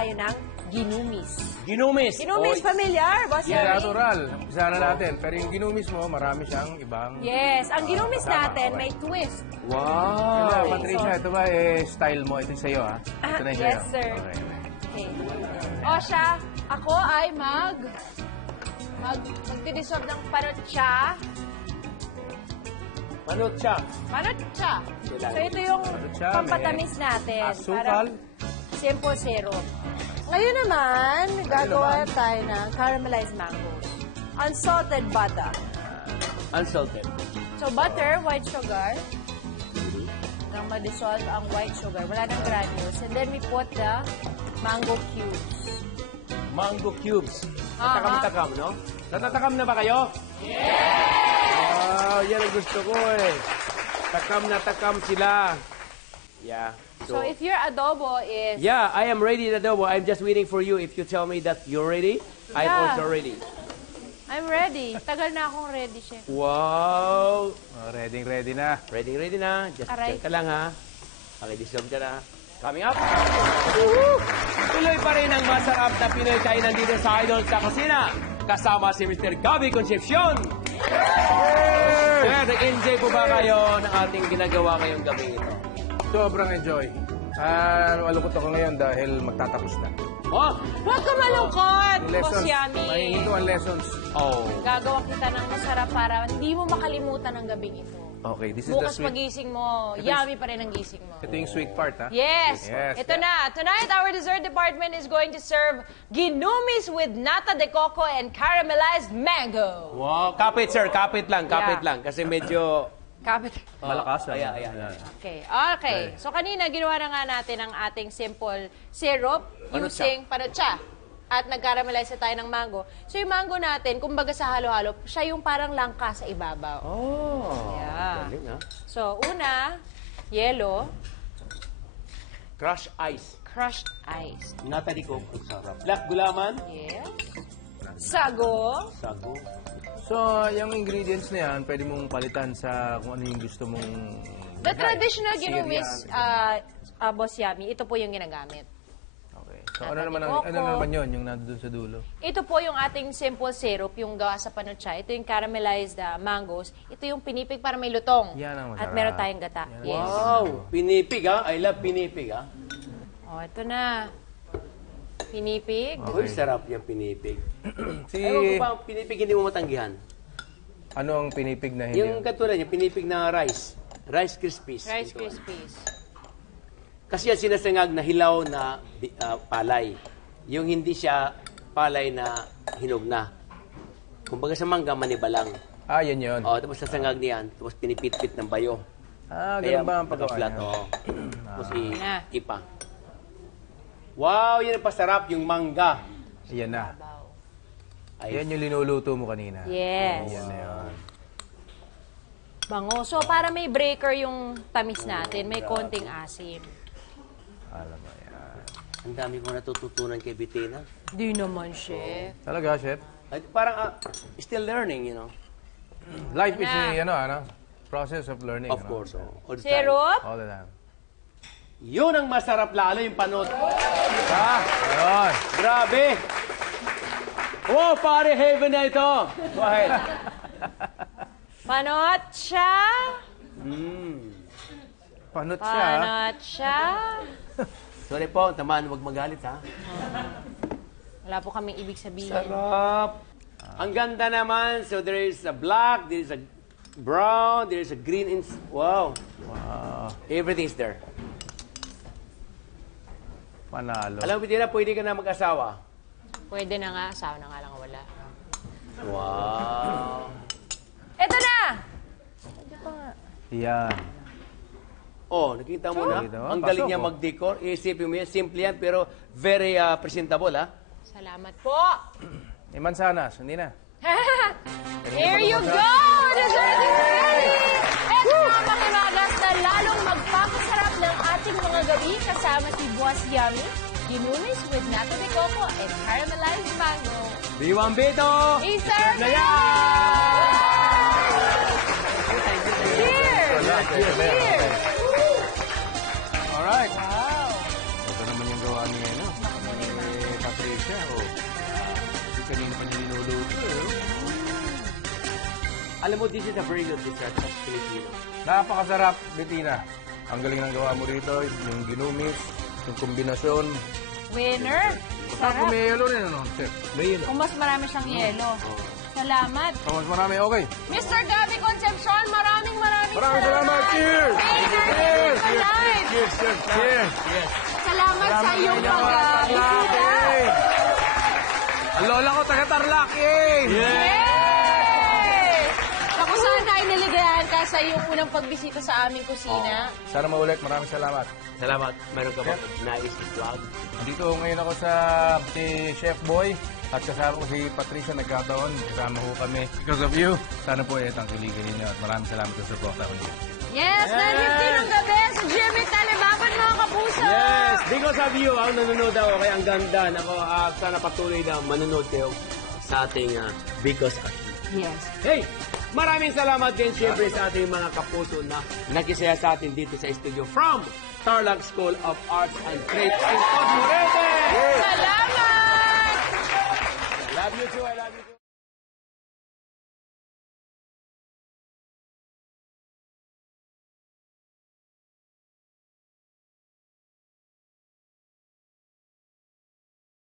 tayo ng ginumis. Ginumis. Ginumis, familiar, Boss Yami? Natural. Umpisa na natin. Pero yung ginumis mo, marami siyang ibang... Yes, ang ginumis natin may twist. Wow. Patricia, ito ba style mo? Ito sa'yo, ha? Ito na yung Yes, sa'yo. sir. Okay. Okay. O siya, ako ay magdidissolve ng panotcha. Panotcha. Panotcha. So ito yung Panotcha, pampatamis natin. asukal. Parang simple syrup. Ngayon naman, gagawa tayo ng caramelized mangoes. Unsalted butter. Unsalted. So butter, white sugar. Nang ma-dissolve ang white sugar. Wala nang granules. And then we put the mango cubes. Mango cubes. Natakam-takam, no? Natatakam na ba kayo? Yeah! Wow, yan ang gusto ko eh. Takam na takam sila. Yeah. So if your adobo is... Yeah, I am ready, adobo. I'm just waiting for you. If you tell me that you're ready, I'm Yeah. also ready. I'm ready. Tagal na akong ready, chef. Wow! Ready na. Ready na. Just Aray. check ka lang, ha? Pakidisom ka na. Coming up. Tuloy pa rin ang masarap na Pinoy kainan dito sa Idol sa Kusina. Kasama si Mr. Gabby Concepcion. Kaya nag-enjoy po ba kayo ng ating ginagawa ngayong gabi ito? Sobrang enjoy. Malungkot ako ngayon dahil magtatapos na. Oh! Huwag ka malungkot, Boss Lessons. Yami. Mahihinto ang lessons. Oh. Gagawa kita ng masarap para hindi mo makalimutan ang gabing ito. Okay, this is Bukas the sweet... pagising mo, yummy pa rin ang gising mo. Ito yung sweet part, ha? Yes. Yes. Ito na. Tonight, our dessert department is going to serve ginumis with nata de coco and caramelized mango. Wow. Kapit, sir. Kapit lang. Kapit Yeah. lang. Kasi medyo... Kapit. Malakas, ha? Ayan. Okay. Okay. So, kanina, ginawa na nga natin ang ating simple syrup Panotcha. using panotcha. At nag-caramelize na tayo ng mango. So, yung mango natin, kumbaga sa halo-halo, siya yung parang langka sa ibabaw. Oh. Yeah. Galing, ha? So, una, yellow, Crush ice. crushed ice. Nata di coco. Sarap. Black gulaman. Yes. Sago. Sago. So, yung ingredients na yan, pwede mong palitan sa kung ano yung gusto mong... The traditional ginumis, Cereal. Boss Yami, ito po yung ginagamit. Okay. So, Nata ano de naman, coco. ano naman yun, yung nandun sa dulo? Ito po yung ating simple syrup, yung gawa sa panotcha. Ito yung caramelized mangoes. Ito yung pinipig para may lutong. Yan ang At masarap. meron tayong gata. Yan. Yes. Wow. Pinipig, ha? I love pinipig, ha? Oh, ito na. Pinipig. Uy, sarap yung pinipig. Si... Ewan ko pa, ang pinipig hindi mo matanggihan. Ano ang pinipig na hindi? Yung katulad niya, pinipig na rice. Rice Krispies. Rice Ito. Krispies. Kasi yan sinasangag na hilaw na palay. Yung hindi siya palay na hinog na. Kumbaga sa mangga, maniba lang. Ah, yan yun. O, tapos sasangag niyan, tapos pinipit-pit ng bayo. Ah, ganun ba ang paggawa naka-flat, niya? oo. Tapos Na. ipa. Wow, yan ang pasarap, yung mangga. Yan na. Ay, Yan yung linuluto mo kanina. Yes. Yan na yun. Bango. So, para may breaker yung tamis natin, may konting asim. Alam mo yan. ang dami kong natututunan kay Bettina. Di naman, chef. Talaga, chef? Ay, parang still learning, you know. Life is a, process of learning. Of course, all the time. Syrup? All the time. Yun ang masarap lalo, yung panot. Ayun. Grabe! Wow, pare, heaven na ito. Go ahead. Panotcha? Panot siya. Panotcha? Sorry po, tamaan, huwag magalit, ha? Wala po kaming ibig sabihin. Sarap. Ang ganda naman. So there is a black, there is a brown, there is a green. Wow. Wow. Everything is there. Panalo. Alam mo, Bettina, pwede ka na mag-asawa. Pwede na nga, asawa na nga lang wala. Wow. Eto na! Yan. Oh, nakita mo na? Nakita mo? Ang galing Pasok, niya oh. mag-decor. Isipin mo yan, simple yan, pero very presentable, ha? Salamat po! May mansanas, hindi na. Here you go! Dessert is ready! Eto na ang makimagas na lalong magpapasarap ng ating mga gabi kasama si Boss Yummy, ginumis with nata de coco and caramelized mango. Biwang Beto! I-serve na na! Cheers! Cheers! Cheers! Alright. Wow! Ito naman yung gawa niya, no? siya. Oh. Kasi kanina pa niya niluluto. Alam mo, this is a very good dessert sa Pilipino. Napakasarap, Bettina. Ang galing ng gawa mo rito, yung ginumis, yung kombinasyon. Winner. Basta kung Sarap. may yelo rin, ano, chef? May yun. Kung mas marami siyang yelo. Salamat. So, mas marami, okay. Mr. Gabby Concepcion, maraming Maraming salamat. Cheers! Cheers! Cheers! Cheers! Cheers! Salamat sa iyong pagbisita. Ang lola ko, taga Tarlac, eh! Yay! Ako saan tayo naligayahan ka sa iyong unang pagbisita sa aming kusina. Sana maulit, maraming salamat. Salamat. Meron ka ba nais vlog? Dito ngayon ako sa si Chef Boy at kasama ko si Patricia nagkataon. Kasama ko kami. Because of you, sana po itang kiligin ninyo at maraming salamat sa support ako niyo. Yes, dahil 15 ng gabi sa Jimmy Talibaban mga kapuso. Yes! Because of you, ang nanonood ako kaya ang ganda. Ako, sana patuloy na manonood kayo sa ating Because of You. Yes. Hey! Maraming salamat din siyempre sa ating mga kapuso na nagkisaya sa atin dito sa studio from Tarlac School of Arts and Crafts in Cosmorete! Salamat! Love you too. I love you.